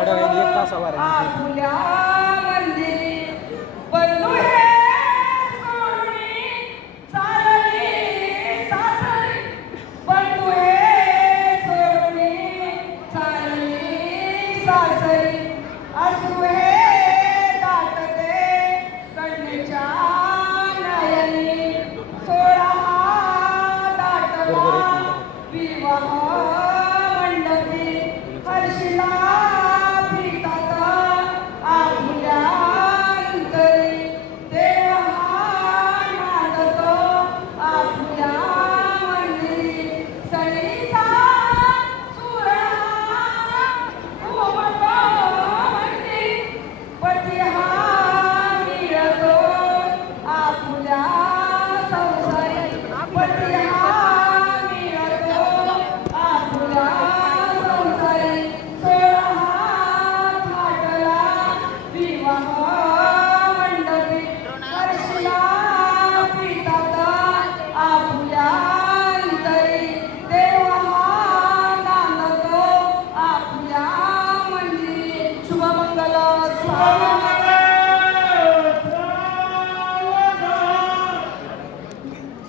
एक तासावर आपुल्या मंदिरी बंधू हे सोडून चालली सासरी बंधू हे सोडून चालली सासरी असू हे दाटते कन्येच्या नयनी सोळा दाटला विवाह मंडपी हर्षिला शुभमंगल